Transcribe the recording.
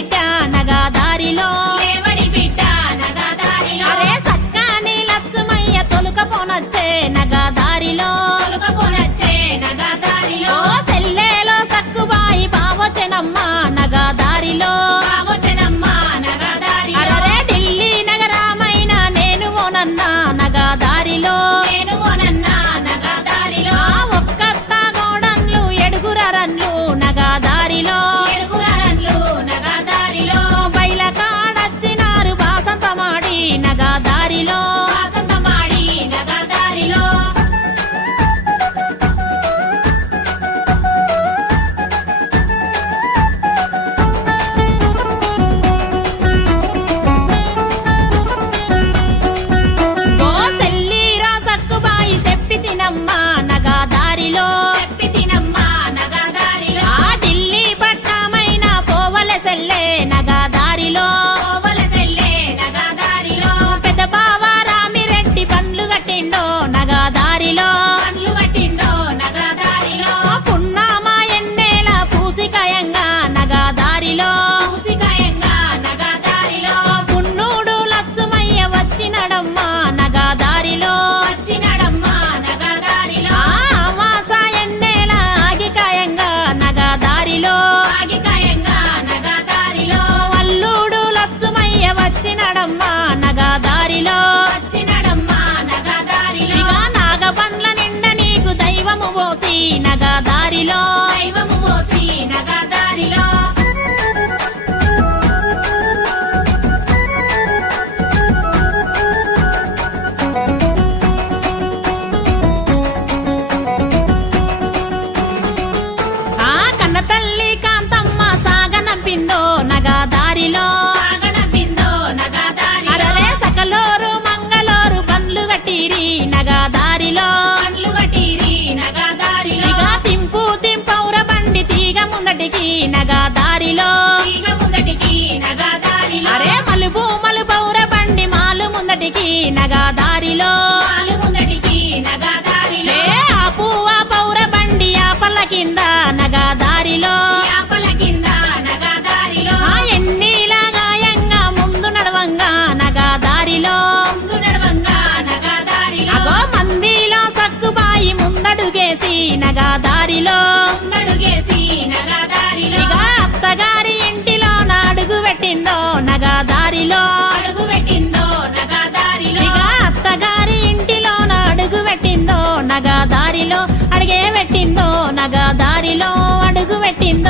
Margarita. దారిలో ఢిల్లీ పట్టమైన పోవలసెల్లే నగదారిలో. నగా నడుగేసి అత్తగారి ఇంటిలో నాడుగు పెట్టిందో నగా దారిలో అడుగు పెట్టిందో అత్తగారి ఇంటిలో నాడుగు పెట్టిందో అడిగే పెట్టిందో నగా దారిలో అడుగు పెట్టిందో